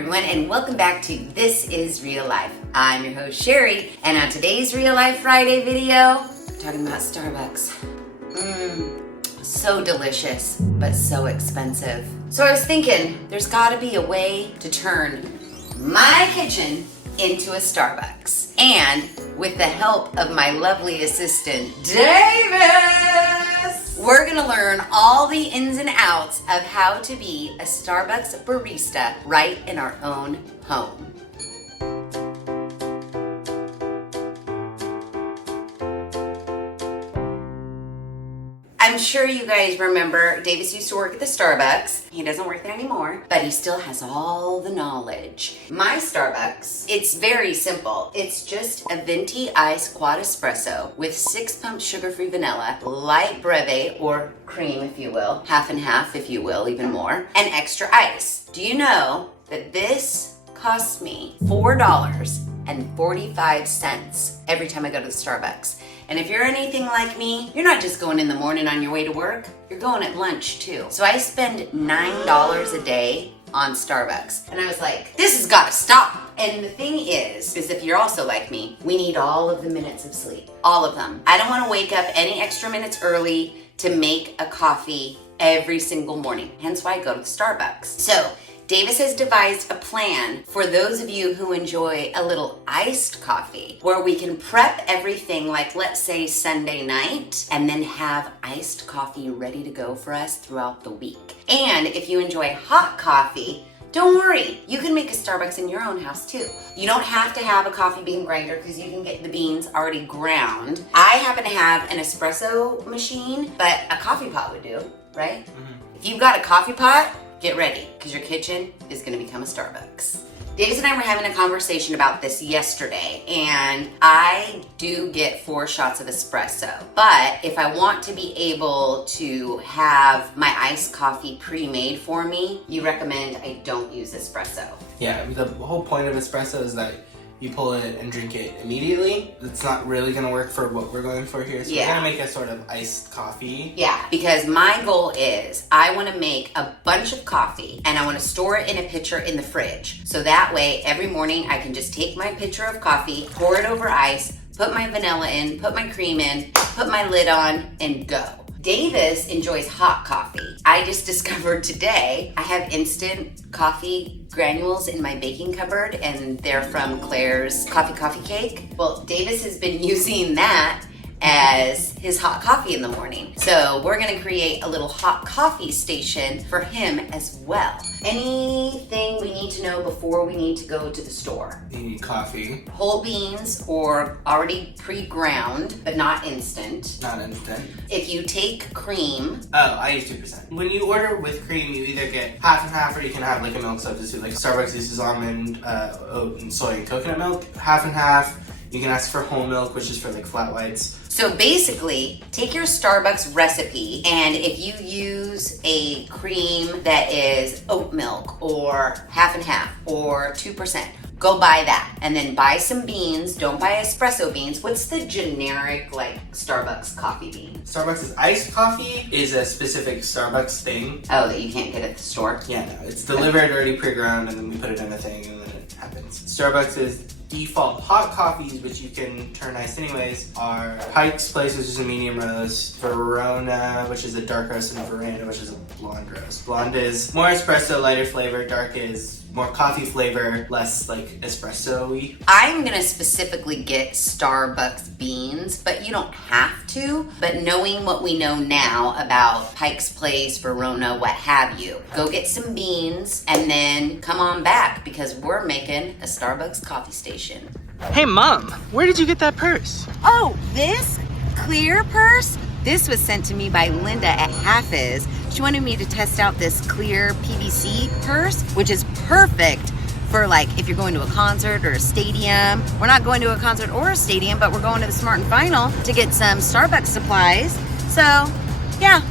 everyone, and welcome back to This Is Real Life. I'm your host, Sheri, and on today's Real Life Friday video, we're talking about Starbucks. So delicious, but so expensive. So I was thinking, there's gotta be a way to turn my kitchen into a Starbucks. And with the help of my lovely assistant, Davis, we're gonna learn all the ins and outs of how to be a Starbucks barista right in our own home. I'm sure you guys remember Davis used to work at the Starbucks. He doesn't work there anymore, but he still has all the knowledge. My Starbucks, it's very simple. It's just a venti iced quad espresso with 6 pumps sugar-free vanilla, light breve or cream if you will, half and half if you will, even more, and extra ice. Do you know that this costs me $4.45 every time I go to the Starbucks? And if you're anything like me, you're not just going in the morning on your way to work, you're going at lunch too. So I spend $9 a day on Starbucks. And I was like, this has got to stop. And the thing is if you're also like me, we need all of the minutes of sleep, all of them. I don't want to wake up any extra minutes early to make a coffee every single morning. Hence why I go to the Starbucks. So Davis has devised a plan for those of you who enjoy a little iced coffee where we can prep everything like, let's say, Sunday night and then have iced coffee ready to go for us throughout the week. And if you enjoy hot coffee, don't worry, you can make a Starbucks in your own house too. You don't have to have a coffee bean grinder because you can get the beans already ground. I happen to have an espresso machine, but a coffee pot would do, right? If you've got a coffee pot, get ready, because your kitchen is going to become a Starbucks. Davis and I were having a conversation about this yesterday, and I do get 4 shots of espresso. But if I want to be able to have my iced coffee pre-made for me, you recommend I don't use espresso. Yeah, the whole point of espresso is that you pull it and drink it immediately. It's not really gonna work for what we're going for here. So we're gonna make a sort of iced coffee. Yeah, because my goal is I wanna make a bunch of coffee and I wanna store it in a pitcher in the fridge. So that way every morning I can just take my pitcher of coffee, pour it over ice, put my vanilla in, put my cream in, put my lid on, and go. Davis enjoys hot coffee. I just discovered today I have instant coffee granules in my baking cupboard, and they're from Claire's Coffee Cake. Well, Davis has been using that as his hot coffee in the morning. So we're gonna create a little hot coffee station for him as well. Anything we need to know before we need to go to the store? You need coffee. Whole beans or already pre-ground, but not instant. Not instant. If you take cream. Oh, I use 2%. When you order with cream, you either get half and half or you can have like a milk substitute. Like Starbucks uses almond, oat, and soy and coconut milk. Half and half. You can ask for whole milk, which is for like flat whites. So basically, take your Starbucks recipe, and if you use a cream that is oat milk or half and half or 2%, go buy that. And then buy some beans. Don't buy espresso beans. What's the generic like Starbucks coffee bean? Starbucks' iced coffee is a specific Starbucks thing. Oh, that you can't get at the store? Yeah, no, it's delivered already pre-ground and then we put it in a thing and then it happens. Starbucks' default hot coffees, which you can turn iced anyways, are Pike's Place, which is a medium roast, Verona, which is a dark roast, and Veranda, which is a blonde roast. Blonde is more espresso, lighter flavor. Dark is more coffee flavor, less like espresso-y. I'm gonna specifically get Starbucks beans, but you don't have to. But knowing what we know now about Pike's Place, Verona, what have you, go get some beans and then come on back because we're making a Starbucks coffee station. Hey Mom, where did you get that purse? Oh, this clear purse? This was sent to me by Linda at Hafiz. She wanted me to test out this clear PVC purse, which is perfect for like if you're going to a concert or a stadium. We're not going to a concert or a stadium, but we're going to the Smart and Final to get some Starbucks supplies. So, yeah.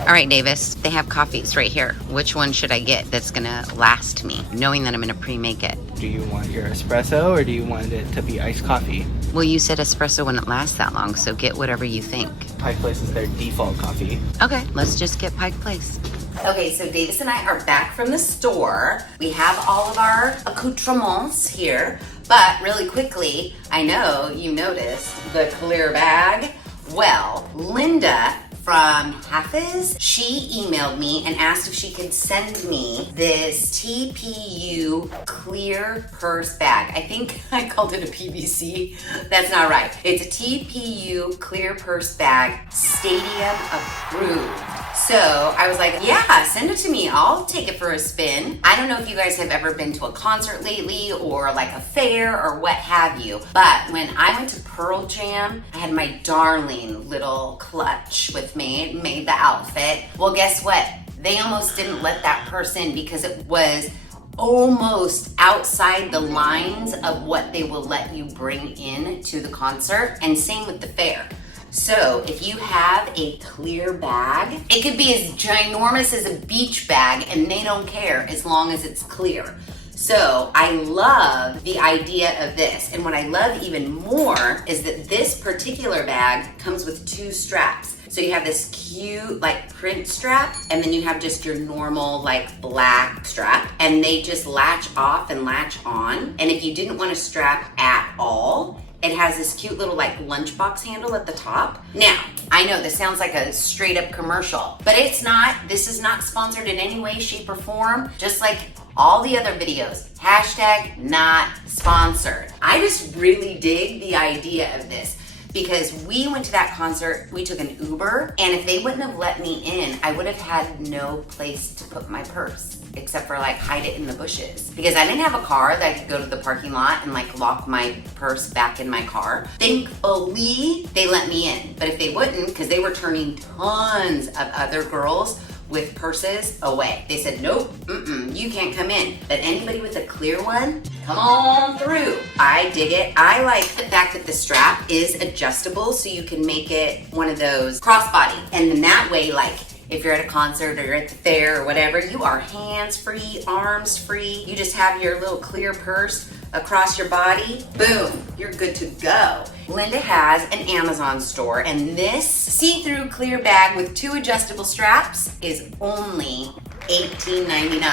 All right, Davis, they have coffees right here. Which one should I get that's gonna last me, knowing that I'm gonna pre-make it? Do you want your espresso or do you want it to be iced coffee? Well, you said espresso wouldn't last that long, so get whatever you think. Pike Place is their default coffee. Okay, let's just get Pike Place. Okay, so Davis and I are back from the store. We have all of our accoutrements here, but really quickly, I know you noticed the clear bag. Well, Linda from Hafiz, she emailed me and asked if she could send me this TPU clear purse bag. I think I called it a PVC. That's not right. It's a TPU clear purse bag, stadium approved. So I was like, yeah, send it to me. I'll take it for a spin. I don't know if you guys have ever been to a concert lately or like a fair or what have you, but when I went to Pearl Jam, I had my darling little clutch with me. It made the outfit. Well, guess what? They almost didn't let that purse in because it was almost outside the lines of what they will let you bring in to the concert, and same with the fair. So if you have a clear bag, it could be as ginormous as a beach bag and they don't care as long as it's clear. So I love the idea of this. And what I love even more is that this particular bag comes with 2 straps. So you have this cute like print strap, and then you have just your normal like black strap, and they just latch off and latch on. And if you didn't want to strap at all, it has this cute little like lunchbox handle at the top. Now, I know this sounds like a straight up commercial, but it's not. This is not sponsored in any way, shape, or form. Just like all the other videos, hashtag not sponsored. I just really dig the idea of this because we went to that concert, we took an Uber, and if they wouldn't have let me in, I would have had no place to put my purse, except for like hide it in the bushes. Because I didn't have a car that I could go to the parking lot and like lock my purse back in my car. Thankfully, they let me in. But if they wouldn't, because they were turning tons of other girls with purses away. They said, nope, you can't come in. But anybody with a clear one, come on through. I dig it. I like the fact that the strap is adjustable so you can make it one of those crossbody. And then that way, like, if you're at a concert or you're at the fair or whatever, you are hands-free, arms-free. You just have your little clear purse across your body. Boom, you're good to go. Linda has an Amazon store, and this see-through clear bag with 2 adjustable straps is only $18.99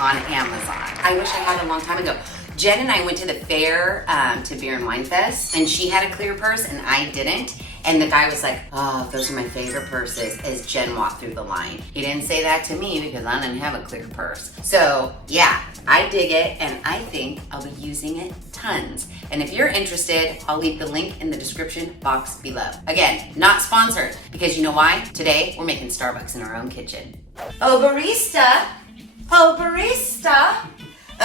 on Amazon. I wish I had it a long time ago. Jen and I went to the fair, to Beer and Wine Fest, and she had a clear purse and I didn't. And the guy was like, oh, those are my favorite purses, as Jen walked through the line. He didn't say that to me because I didn't have a clear purse. So yeah, I dig it, and I think I'll be using it tons. And if you're interested, I'll leave the link in the description box below. Again, not sponsored, because you know why? Today, we're making Starbucks in our own kitchen. Oh, barista. Oh, barista.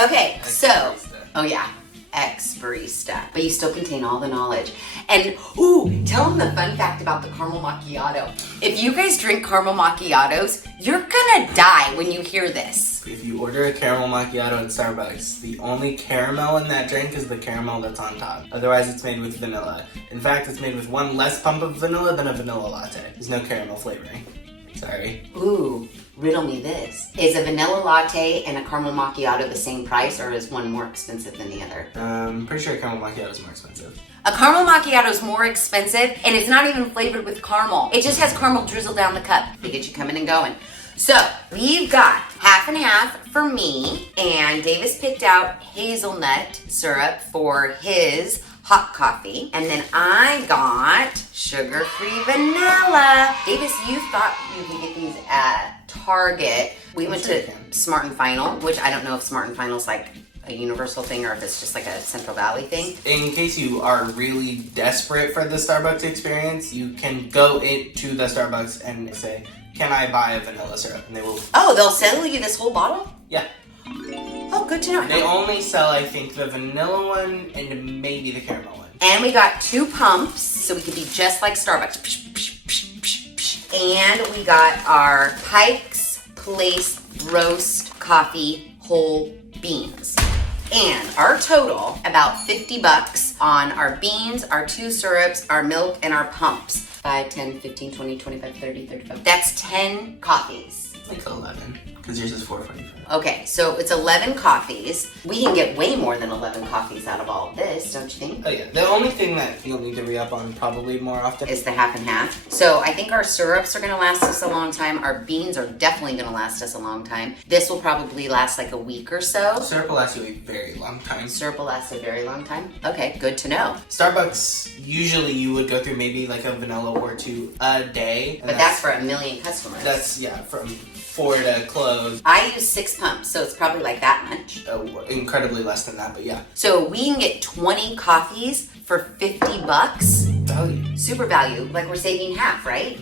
Okay, so, oh yeah, ex-barista, but you still contain all the knowledge. And ooh, tell them the fun fact about the caramel macchiato. If you guys drink caramel macchiatos, you're gonna die when you hear this. If you order a caramel macchiato at Starbucks, the only caramel in that drink is the caramel that's on top. Otherwise, it's made with vanilla. In fact, it's made with 1 less pump of vanilla than a vanilla latte. There's no caramel flavoring. Sorry. Ooh, riddle me this. Is a vanilla latte and a caramel macchiato the same price, or is one more expensive than the other? Pretty sure caramel macchiato is more expensive. A caramel macchiato is more expensive, and it's not even flavored with caramel. It just has caramel drizzled down the cup to get you coming and going. So we've got half and half for me, and Davis picked out hazelnut syrup for his hot coffee, and then I got sugar-free vanilla. Davis, you thought you could get these at Target. We went to Smart and Final, which I don't know if Smart and Final is like a universal thing or if it's just like a Central Valley thing. In case you are really desperate for the Starbucks experience, you can go into the Starbucks and say, can I buy a vanilla syrup? And they will. Oh, they'll sell you this whole bottle? Yeah. Oh, good to know. They only sell, I think, the vanilla one and maybe the caramel one. And we got 2 pumps, so we could be just like Starbucks. And we got our Pike's Place roast coffee whole beans. And our total, about $50 on our beans, our 2 syrups, our milk, and our pumps. 5, 10, 15, 20, 25, 30, 35. That's 10 coffees. Like 11. because yours is $4.45. Okay, so it's 11 coffees. We can get way more than 11 coffees out of all of this, don't you think? Oh yeah, the only thing that you'll need to re-up on probably more often Is the half and half. So I think our syrups are gonna last us a long time. Our beans are definitely gonna last us a long time. This will probably last like a week or so. syrup will last you a very long time. Syrup will last a very long time. Okay, good to know. Starbucks, usually you would go through maybe like a vanilla or two a day. But that's for 1 million customers. That's, yeah, from 4 to close. I use 6 pumps, so it's probably like that much. Incredibly less than that, but yeah. So we can get 20 coffees for 50 bucks. Value. Super value, like we're saving half, right?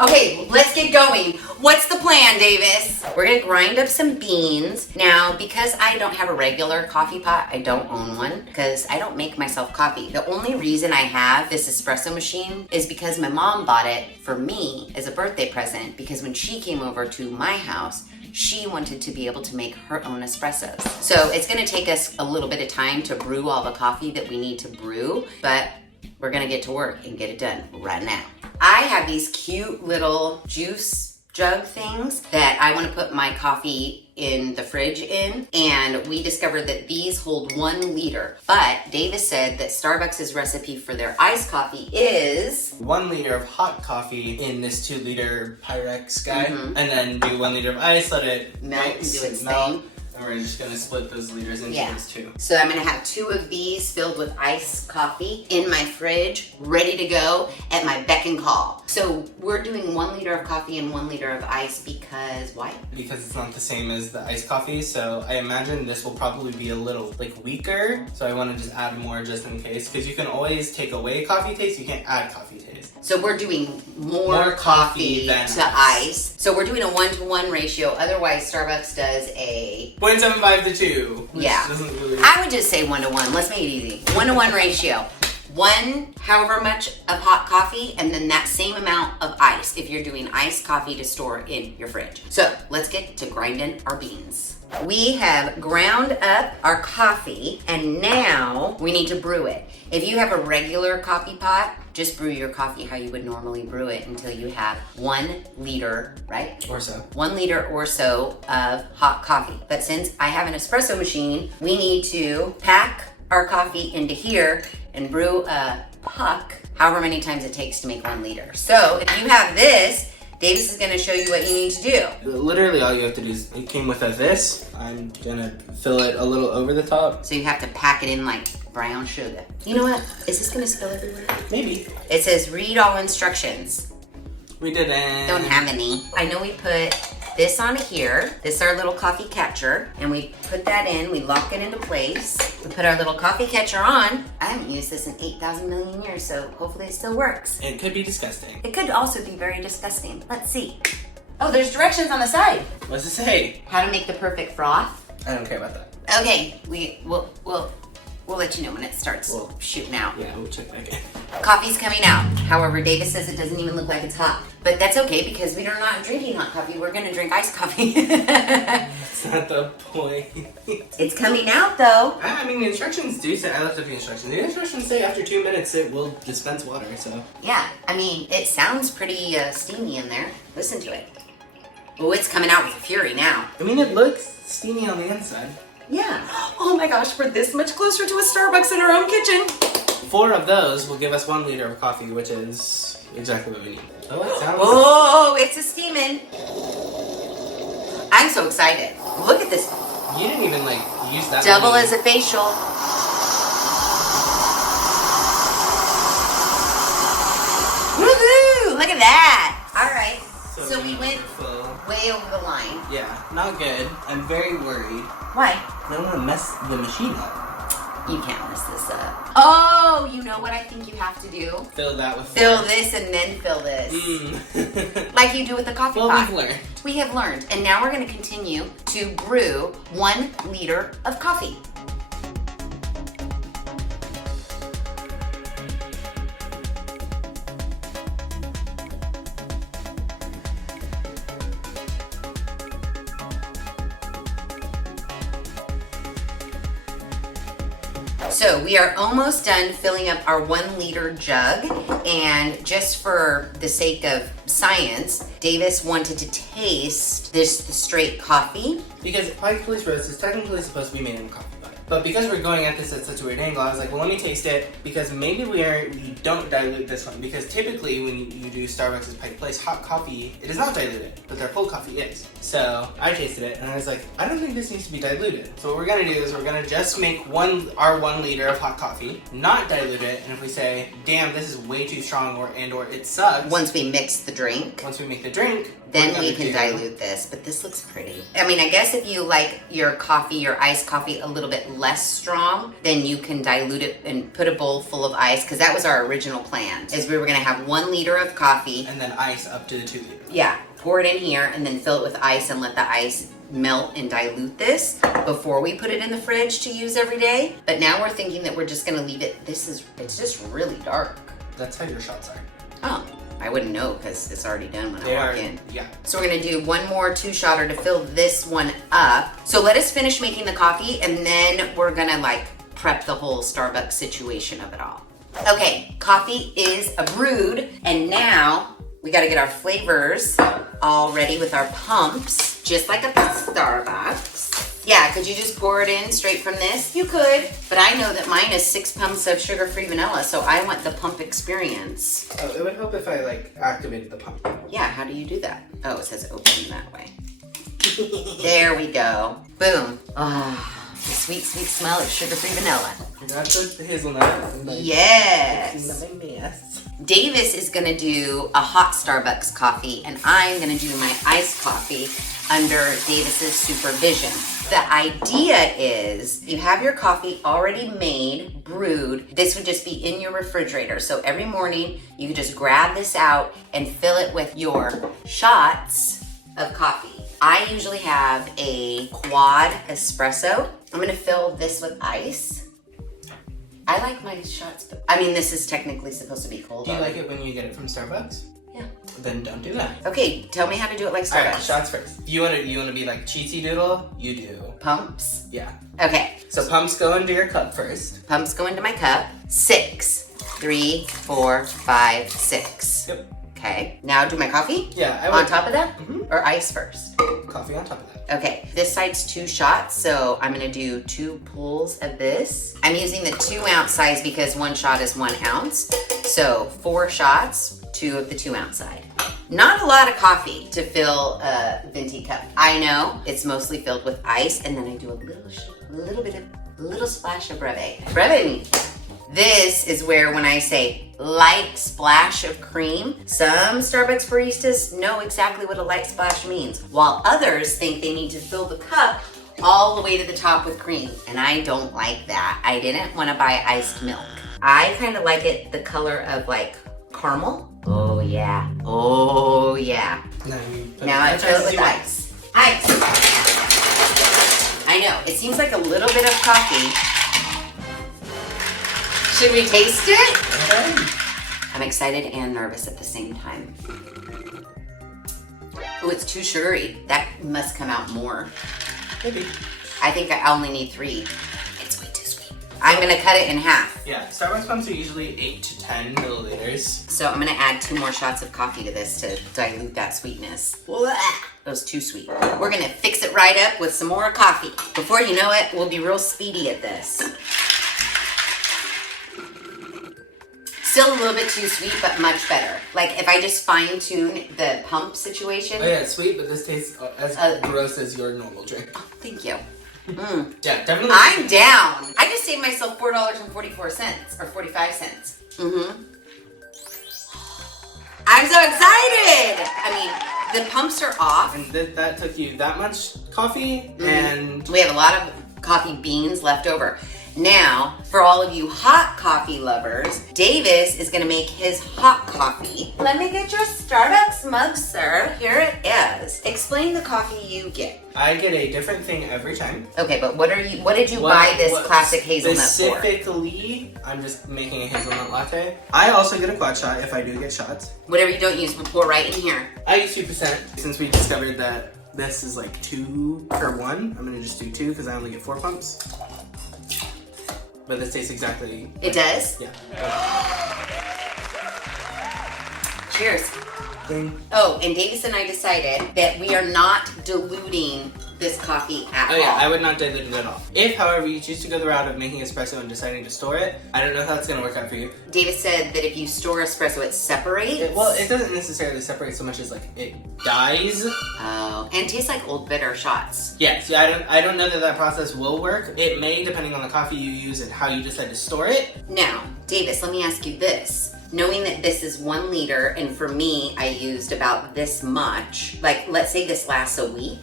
Okay, let's get going. What's the plan, Davis? We're gonna grind up some beans. Now, because I don't have a regular coffee pot, I don't own one, because I don't make myself coffee. The only reason I have this espresso machine is because my mom bought it for me as a birthday present, because when she came over to my house, she wanted to be able to make her own espressos. So it's gonna take us a little bit of time to brew all the coffee that we need to brew, but we're gonna get to work and get it done right now. I have these cute little juice jug things that I want to put my coffee in the fridge in, and we discovered that these hold 1 liter. But Davis said that Starbucks' recipe for their iced coffee is 1 liter of hot coffee in this 2 liter Pyrex guy, and then do 1 liter of ice, let it melt and mix, do its melt, thing. and we're just gonna split those liters into those 2. So I'm gonna have 2 of these filled with iced coffee in my fridge, ready to go at my beck and call. So we're doing 1 liter of coffee and 1 liter of ice because why? Because it's not the same as the iced coffee, so I imagine this will probably be a little like weaker. So I want to just add more just in case, because you can always take away coffee taste, you can't add coffee taste. So we're doing more More coffee than to ice. So we're doing a 1-to-1 ratio. Otherwise, Starbucks does a 0.75 to 2. Which yeah. doesn't really... I would just say 1-to-1. Let's make it easy. 1-to-1 ratio. 1 however much of hot coffee, and then that same amount of ice if you're doing iced coffee to store in your fridge. So let's get to grinding our beans. We have ground up our coffee, and now we need to brew it. If you have a regular coffee pot, just brew your coffee how you would normally brew it until you have 1 liter, right? Or so. 1 liter or so of hot coffee. But since I have an espresso machine, we need to pack our coffee into here and brew a puck however many times it takes to make 1 liter. So if you have this, Davis is gonna show you what you need to do. Literally all you have to do is, it came with this. I'm gonna fill it a little over the top. So you have to pack it in like brown sugar. You know what? Is this gonna spill everywhere? Maybe. It says read all instructions. We didn't. Don't have any. I know we put this on here. This is our little coffee catcher. And we put that in, we lock it into place. We put our little coffee catcher on. I haven't used this in 8,000 million years, so hopefully it still works. It could be disgusting. It could also be very disgusting. Let's see. Oh, there's directions on the side. What's it say? How to make the perfect froth. I don't care about that. Okay, we'll let you know when it starts shooting out. Yeah, we'll check back in. Coffee's coming out. However, Davis says it doesn't even look like it's hot. But that's okay because we are not drinking hot coffee. We're gonna drink iced coffee. That's not the point. It's coming out though. I mean, the instructions do say, I looked up the instructions. The instructions say after 2 minutes it will dispense water, so. Yeah, I mean, it sounds pretty steamy in there. Listen to it. Oh, it's coming out with fury now. I mean, it looks steamy on the inside. Yeah. Oh my gosh, we're this much closer to a Starbucks in our own kitchen. 4 of those will give us 1 liter of coffee, which is exactly what we need. Oh, it sounds... Oh, it's a steaming. I'm so excited. Look at this. You didn't even, like, use that Double many. as a facial. Woohoo! Look at that. All right. So we went way over the line. Yeah, not good. I'm very worried. Why? I don't want to mess the machine up. You can't mess this up. Oh, you know what I think you have to do? Fill that with Fill water. this and then fill this. Mm. Like you do with the coffee Well, pot. we've learned. We have learned. And now we're going to continue to brew 1 liter of coffee. So we are almost done filling up our 1 liter jug, and just for the sake of science, Davis wanted to taste the straight coffee. Because Pike's Place roast is technically supposed to be made in coffee butter. But because we're going at this at such a weird angle, I was like, well, let me taste it, because maybe we don't dilute this one. Because typically when you do Starbucks' Pike Place hot coffee, it is not diluted, but their cold coffee is. So I tasted it and I was like, I don't think this needs to be diluted. So what we're gonna do is we're gonna just make our 1 liter of hot coffee, not dilute it, and if we say, damn, this is way too strong, or it sucks. Once we mix the drink. Once we make the drink, then we can dilute this, but this looks pretty. I mean, I guess if you like your iced coffee a little bit less strong, then you can dilute it and put a bowl full of ice, because that was our original plan, is we were gonna have 1 liter of coffee. And then ice up to the 2 liters. Yeah, pour it in here and then fill it with ice and let the ice melt and dilute this before we put it in the fridge to use every day. But now we're thinking that we're just gonna leave it, it's just really dark. That's how your shots are. Oh. I wouldn't know because it's already done when I walk in. Yeah. So we're gonna do 1 more 2-shotter to fill this one up. So let us finish making the coffee and then we're gonna like prep the whole Starbucks situation of it all. Okay, coffee is brewed, and now we gotta get our flavors all ready with our pumps, just like at the Starbucks. Yeah, could you just pour it in straight from this? You could, but I know that mine is 6 pumps of sugar-free vanilla, so I want the pump experience. Oh, it would help if I activated the pump. Yeah, how do you do that? Oh, it says open that way. There we go. Boom. Ah, the sweet, sweet smell of sugar-free vanilla. Not the hazelnut. Yes. My mess. Davis is gonna do a hot Starbucks coffee, and I'm gonna do my iced coffee under Davis's supervision. The idea is you have your coffee already made, brewed. This would just be in your refrigerator. So every morning you could just grab this out and fill it with your shots of coffee. I usually have a quad espresso. I'm gonna fill this with ice. I like my shots, but I mean, this is technically supposed to be cold. Do you like it when you get it from Starbucks? Yeah. Then don't do that. Okay, tell me how to do it like Starbucks. Alright, shots first. You wanna be like cheatsy doodle? You do. Pumps? Yeah. Okay. So pumps go into your cup first. Pumps go into my cup. 6. 3, 4, 5, 6. Yep. Okay. Now do my coffee? Yeah, I would. On top of that? Mhm. Or ice first? Coffee on top of that. Okay, this side's 2 shots, so I'm gonna do 2 pulls of this. I'm using the 2-ounce size because 1 shot is 1 ounce. So 4 shots, 2 of the 2-ounce side. Not a lot of coffee to fill a venti cup. I know it's mostly filled with ice, and then I do a little splash of Breve. Breve. This is where when I say light splash of cream, some Starbucks baristas know exactly what a light splash means, while others think they need to fill the cup all the way to the top with cream. And I don't like that. I didn't want to buy iced milk. I kind of like it the color of like caramel. Oh yeah. Oh yeah. Now I fill it with ice. Ice. I know, it seems like a little bit of coffee. Should we taste it? Okay. I'm excited and nervous at the same time. Oh, it's too sugary. That must come out more. Maybe. I think I only need 3. It's way too sweet. I'm gonna cut it in half. Yeah, Starbucks pumps are usually 8 to 10 milliliters. So I'm gonna add 2 more shots of coffee to this to dilute that sweetness. Blah. That was too sweet. We're gonna fix it right up with some more coffee. Before you know it, we'll be real speedy at this. Still a little bit too sweet, but much better. Like if I just fine tune the pump situation. Oh yeah, it's sweet, but this tastes as gross as your normal drink. Oh, thank you. Mm. Yeah, definitely. I'm down. I just saved myself $4.44 or 45 cents. Mm-hmm. I'm so excited. I mean, the pumps are off. And that took you that much coffee, and we have a lot of coffee beans left over. Now, for all of you hot coffee lovers, Davis is gonna make his hot coffee. Let me get your Starbucks mug, sir. Here it is. Explain the coffee you get. I get a different thing every time. Okay, but what did you buy this classic hazelnut for? Specifically, I'm just making a hazelnut latte. I also get a quad shot if I do get shots. Whatever you don't use, we'll pour right in here. I use 2% since we discovered that this is like 2 per 1. I'm gonna just do 2 because I only get 4 pumps. But this tastes exactly. It does? Yeah. Cheers. Ding. Oh, and Davis and I decided that we are not diluting this coffee at all. Oh yeah, I would not dilute it at all. If, however, you choose to go the route of making espresso and deciding to store it, I don't know how that's going to work out for you. Davis said that if you store espresso, it separates. It doesn't necessarily separate so much as like it dies. Oh, and tastes like old bitter shots. Yes, yeah, I don't know that process will work. It may, depending on the coffee you use and how you decide to store it. Now, Davis, let me ask you this. Knowing that this is 1 liter, and for me, I used about this much, like let's say this lasts a week,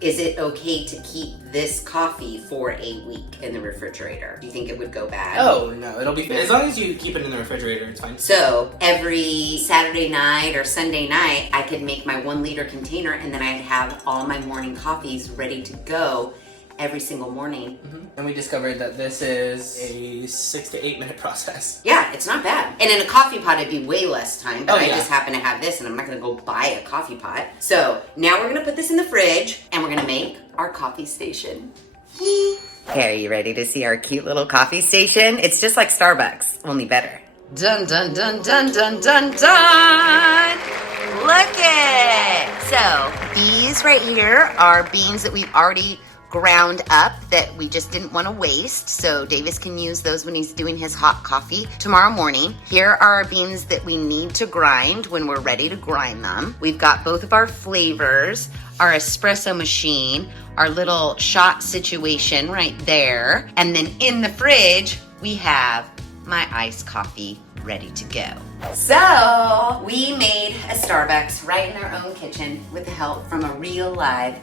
is it okay to keep this coffee for a week in the refrigerator? Do you think it would go bad? Oh, no, it'll be fine. As long as you keep it in the refrigerator, it's fine. So every Saturday night or Sunday night, I could make my 1 liter container, and then I'd have all my morning coffees ready to go every single morning. And we discovered that this is a 6 to 8 minute process. Yeah, it's not bad. And in a coffee pot, it'd be way less time, but Oh, I yeah. just happen to have this, and I'm not gonna go buy a coffee pot. So now we're gonna put this in the fridge, and we're gonna make our coffee station. Okay, are you ready to see our cute little coffee station? It's just like Starbucks, only better. Dun dun dun dun dun dun dun! Look it! So these right here are beans that we've already ground up that we just didn't want to waste, so Davis can use those when he's doing his hot coffee tomorrow morning. Here are our beans that we need to grind when we're ready to grind them. We've got both of our flavors, our espresso machine, our little shot situation right there, and then in the fridge we have my iced coffee ready to go. So we made a Starbucks right in our own kitchen with the help from a real live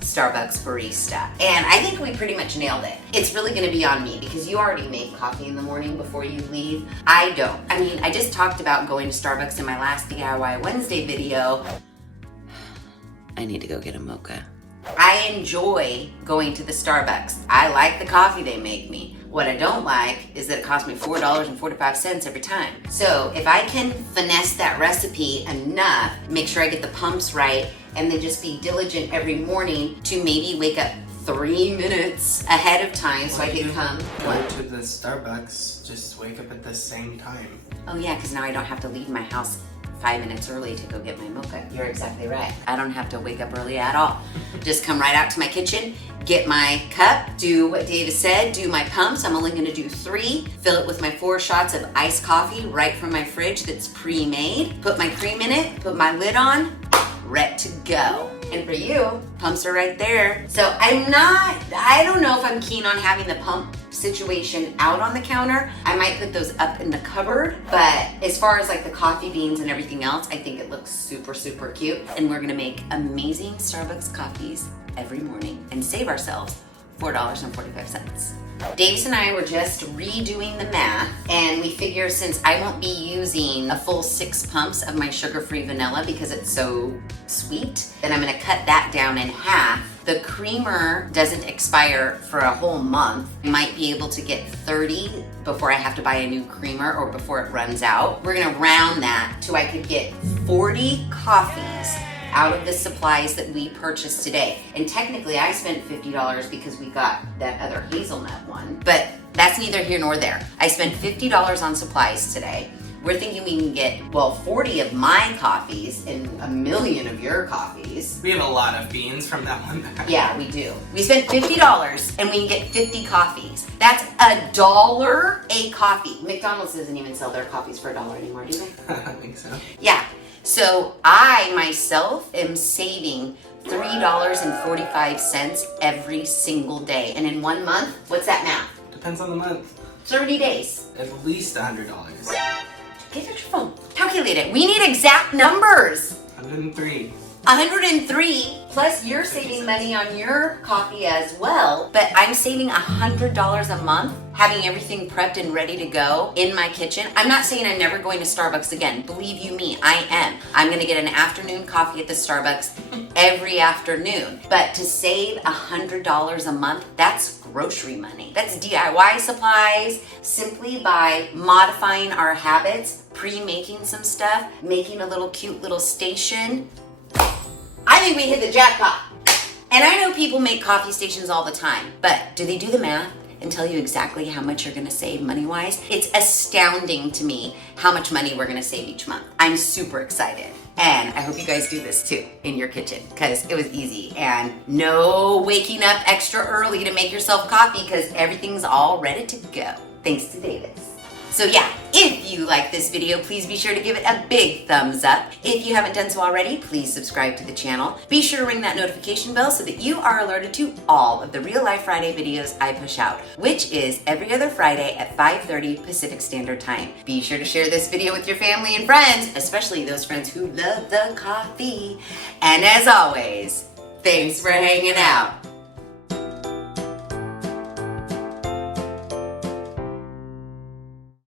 Starbucks Barista. And I think we pretty much nailed it. It's really gonna be on me because you already make coffee in the morning before you leave. I don't. I mean, I just talked about going to Starbucks in my last DIY Wednesday video. I need to go get a mocha. I enjoy going to the Starbucks. I like the coffee they make me. What I don't like is that it costs me $4.45 every time. So if I can finesse that recipe enough, make sure I get the pumps right, and then just be diligent every morning to maybe wake up 3 minutes ahead of time so I can come. Go to the Starbucks, just wake up at the same time. Oh yeah, because now I don't have to leave my house 5 minutes early to go get my mocha. You're exactly right. I don't have to wake up early at all. Just come right out to my kitchen, get my cup, do what Davis said, do my pumps. I'm only gonna do 3. Fill it with my 4 shots of iced coffee right from my fridge that's pre-made. Put my cream in it, put my lid on, ready to go. And for you, pumps are right there. So I don't know if I'm keen on having the pump situation out on the counter. I might put those up in the cupboard, but as far as like the coffee beans and everything else, I think it looks super, super cute. And we're gonna make amazing Starbucks coffees every morning and save ourselves $4.45. Davis and I were just redoing the math, and we figure since I won't be using a full 6 pumps of my sugar-free vanilla because it's so sweet, then I'm gonna cut that down in half. The creamer doesn't expire for a whole month. I might be able to get 30 before I have to buy a new creamer or before it runs out. We're gonna round that to I could get 40 coffees out of the supplies that we purchased today. And technically I spent $50 because we got that other hazelnut one, but that's neither here nor there. I spent $50 on supplies today. We're thinking we can get, 40 of my coffees and 1,000,000 of your coffees. We have a lot of beans from that one bag. Yeah, we do. We spent $50 and we can get 50 coffees. That's $1 a coffee. McDonald's doesn't even sell their coffees for $1 anymore, do they? I think so. Yeah. So I myself am saving $3.45 every single day. And in 1 month, what's that math? Depends on the month. 30 days. At least $100. Get out your phone. Calculate it. We need exact numbers. 103. 103, plus you're saving money on your coffee as well, but I'm saving $100 a month having everything prepped and ready to go in my kitchen. I'm not saying I'm never going to Starbucks again. Believe you me, I am. I'm gonna get an afternoon coffee at the Starbucks every afternoon. But to save $100 a month, that's grocery money. That's DIY supplies, simply by modifying our habits, pre-making some stuff, making a little cute little station. I think we hit the jackpot. And I know people make coffee stations all the time, but do they do the math? and tell you exactly how much you're gonna save money-wise. It's astounding to me how much money we're gonna save each month. I'm super excited. And I hope you guys do this too in your kitchen, because it was easy. And no waking up extra early to make yourself coffee, because everything's all ready to go. Thanks to Davis. So yeah, if you like this video, please be sure to give it a big thumbs up. If you haven't done so already, please subscribe to the channel. Be sure to ring that notification bell so that you are alerted to all of the Real Life Friday videos I push out, which is every other Friday at 5:30 Pacific Standard Time. Be sure to share this video with your family and friends, especially those friends who love the coffee. And as always, thanks for hanging out.